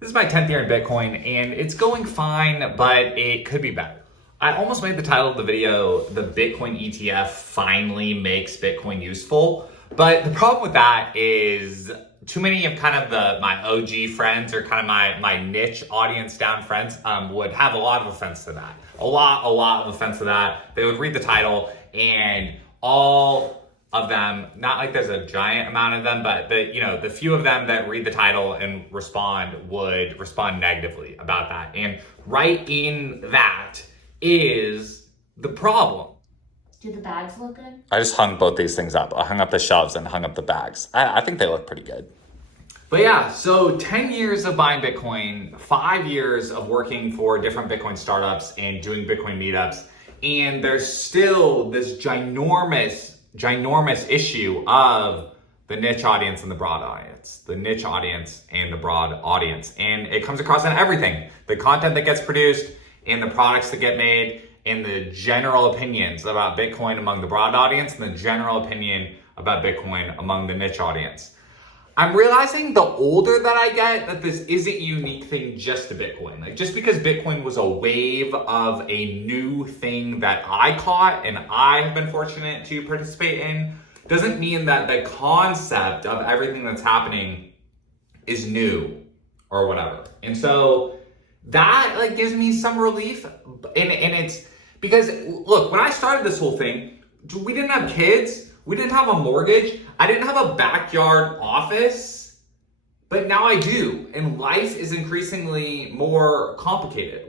This is my 10th year in Bitcoin, and it's going fine, but it could be better. I almost made the title of the video, the Bitcoin ETF finally makes Bitcoin useful. But the problem with that is too many of kind of my OG friends or kind of my niche audience down friends would have a lot of offense to that. A lot of offense to that. They would read the title and all of them, not like there's a giant amount of them, but the few of them that read the title and respond would respond negatively about that. And right in that is the problem. Do the bags look good? I just hung both these things up. I hung up the shelves and hung up the bags. I think they look pretty good. But yeah, so 10 years of buying Bitcoin, 5 years of working for different Bitcoin startups and doing Bitcoin meetups. And there's still this ginormous issue of the niche audience and the broad audience. The niche audience and the broad audience. And it comes across in everything. The content that gets produced, and the products that get made, and the general opinions about Bitcoin among the broad audience, and the general opinion about Bitcoin among the niche audience. I'm realizing the older that I get that this isn't a unique thing just to Bitcoin. Like just because Bitcoin was a wave of a new thing that I caught and I have been fortunate to participate in, doesn't mean that the concept of everything that's happening is new or whatever. And so that gives me some relief. And it's because, look, when I started this whole thing, we didn't have kids. We didn't have a mortgage. I didn't have a backyard office, but now I do. And life is increasingly more complicated.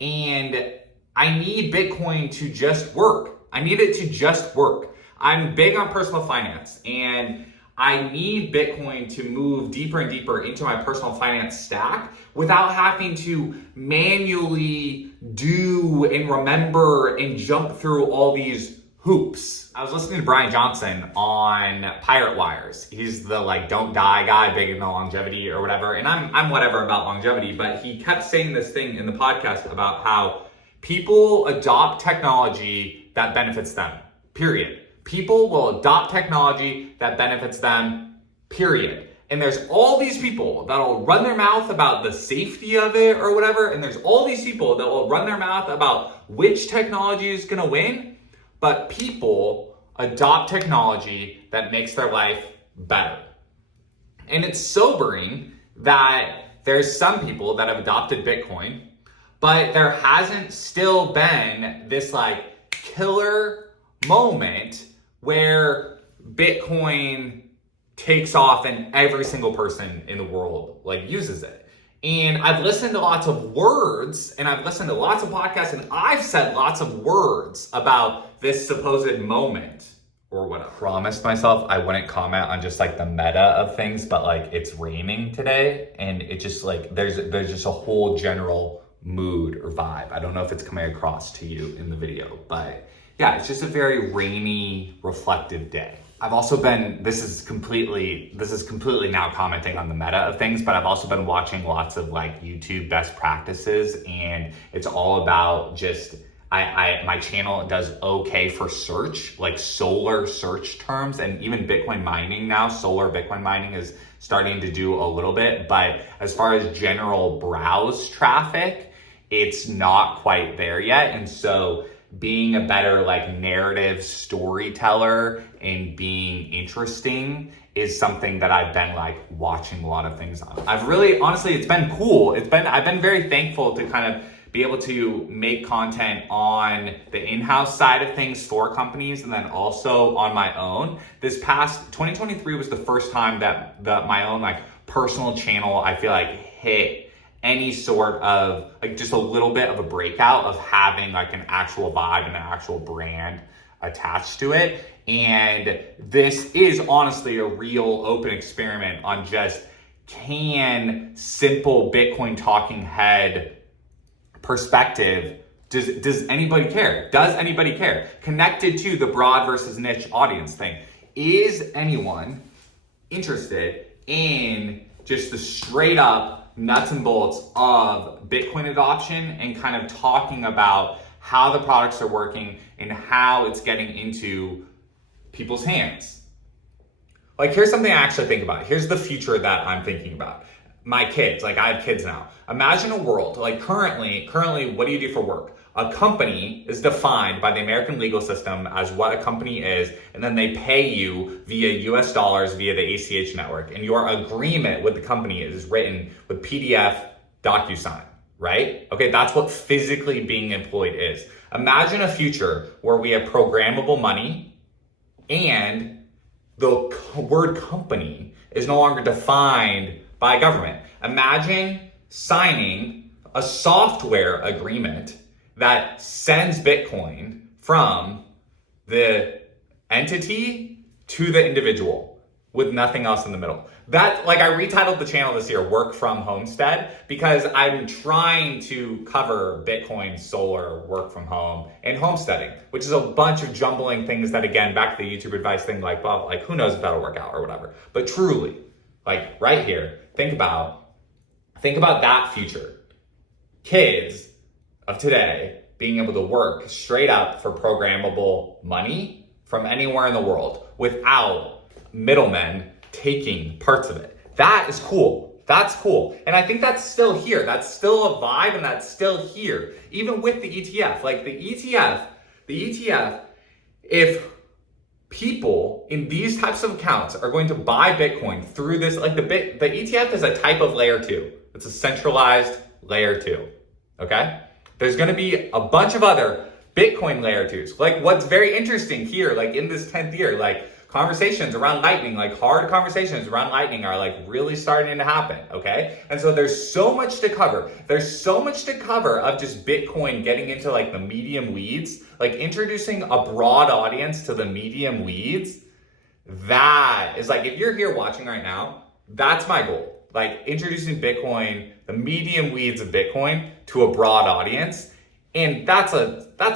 And I need Bitcoin to just work. I need it to just work. I'm big on personal finance, and I need Bitcoin to move deeper and deeper into my personal finance stack without having to manually do and remember and jump through all these hoops. I was listening to Brian Johnson on Pirate Wires. He's the don't die guy, big in the longevity or whatever. And I'm whatever about longevity, but he kept saying this thing in the podcast about how people adopt technology that benefits them, period. People will adopt technology that benefits them, period. And there's all these people that'll run their mouth about the safety of it or whatever. And there's all these people that will run their mouth about which technology is gonna win. But people adopt technology that makes their life better. And it's sobering that there's some people that have adopted Bitcoin, but there hasn't still been this killer moment where Bitcoin takes off and every single person in the world uses it. And I've listened to lots of words, and I've listened to lots of podcasts, and I've said lots of words about this supposed moment or what I promised myself I wouldn't comment on just the meta of things, but it's raining today, and it just there's just a whole general mood or vibe. I don't know if it's coming across to you in the video, but yeah, it's just a very rainy, reflective day. I've also been, this is completely now commenting on the meta of things, but I've also been watching lots of YouTube best practices, and it's all about just, my channel does okay for search, solar search terms, and even Bitcoin mining now, solar Bitcoin mining is starting to do a little bit, but as far as general browse traffic, it's not quite there yet. And so being a better narrative storyteller and being interesting is something that I've been watching a lot of things on. I've really, honestly, it's been cool. I've been very thankful to kind of be able to make content on the in-house side of things for companies, and then also on my own. This past 2023 was the first time that my own personal channel, I feel hit any sort of just a little bit of a breakout of having an actual vibe and an actual brand attached to it. And this is honestly a real open experiment on just, can simple Bitcoin talking head perspective, does anybody care? Does anybody care? Connected to the broad versus niche audience thing. Is anyone interested in just the straight up nuts and bolts of Bitcoin adoption and kind of talking about how the products are working and how it's getting into people's hands? Like, here's something I actually think about. Here's the future that I'm thinking about. My kids, like I have kids now. Imagine a world, like currently, what do you do for work? A company is defined by the American legal system as what a company is, and then they pay you via US dollars via the ACH network. And your agreement with the company is written with PDF DocuSign, right? Okay, that's what physically being employed is. Imagine a future where we have programmable money and the word company is no longer defined by government. Imagine signing a software agreement that sends Bitcoin from the entity to the individual with nothing else in the middle. That, like, I retitled the channel this year, Work From Homestead, because I'm trying to cover Bitcoin, solar, work from home, and homesteading, which is a bunch of jumbling things that, again, back to the YouTube advice thing, like, well, like, who knows if that'll work out or whatever. But truly, like, right here, think about that future. Kids of today being able to work straight up for programmable money from anywhere in the world without middlemen taking parts of it. That is cool. That's cool. And I think that's still here. That's still a vibe, and that's still here. Even with the ETF. Like the ETF, if people in these types of accounts are going to buy Bitcoin through this, like the ETF is a type of layer 2. It's a centralized layer 2. Okay? There's going to be a bunch of other Bitcoin layer 2s. Like what's very interesting here, like in this 10th year, like conversations around Lightning, like hard conversations around Lightning are like really starting to happen, okay? And so there's so much to cover. There's so much to cover of just Bitcoin getting into like the medium weeds, like introducing a broad audience to the medium weeds. That is like, if you're here watching right now, that's my goal. Like introducing Bitcoin, the medium weeds of Bitcoin to a broad audience. And that's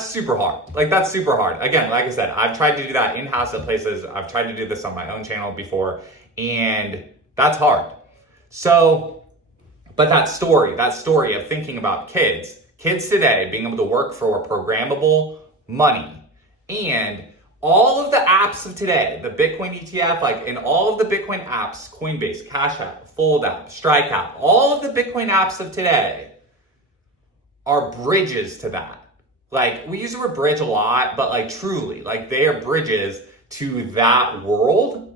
super hard. Like that's super hard. Again, like I said, I've tried to do that in-house at places. I've tried to do this on my own channel before, and that's hard. So, but that story of thinking about kids today being able to work for programmable money, and all of the apps of today, the Bitcoin ETF, like in all of the Bitcoin apps, Coinbase, Cash App, Fold App, Strike App, all of the Bitcoin apps of today are bridges to that. Like we use the word bridge a lot, but like truly, like they are bridges to that world.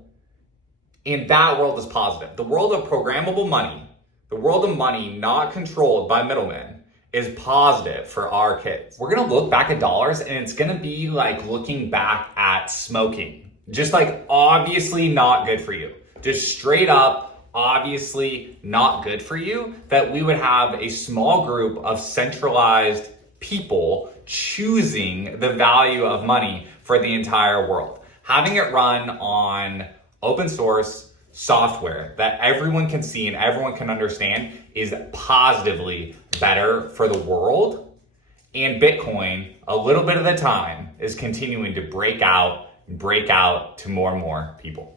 And that world is positive. The world of programmable money, the world of money not controlled by middlemen, is positive for our kids. We're gonna look back at dollars, and it's gonna be like looking back at smoking. Just like obviously not good for you. Just straight up obviously not good for you, that we would have a small group of centralized people choosing the value of money for the entire world. Having it run on open source software that everyone can see and everyone can understand is positively better for the world. And Bitcoin, a little bit at a time, is continuing to break out to more and more people.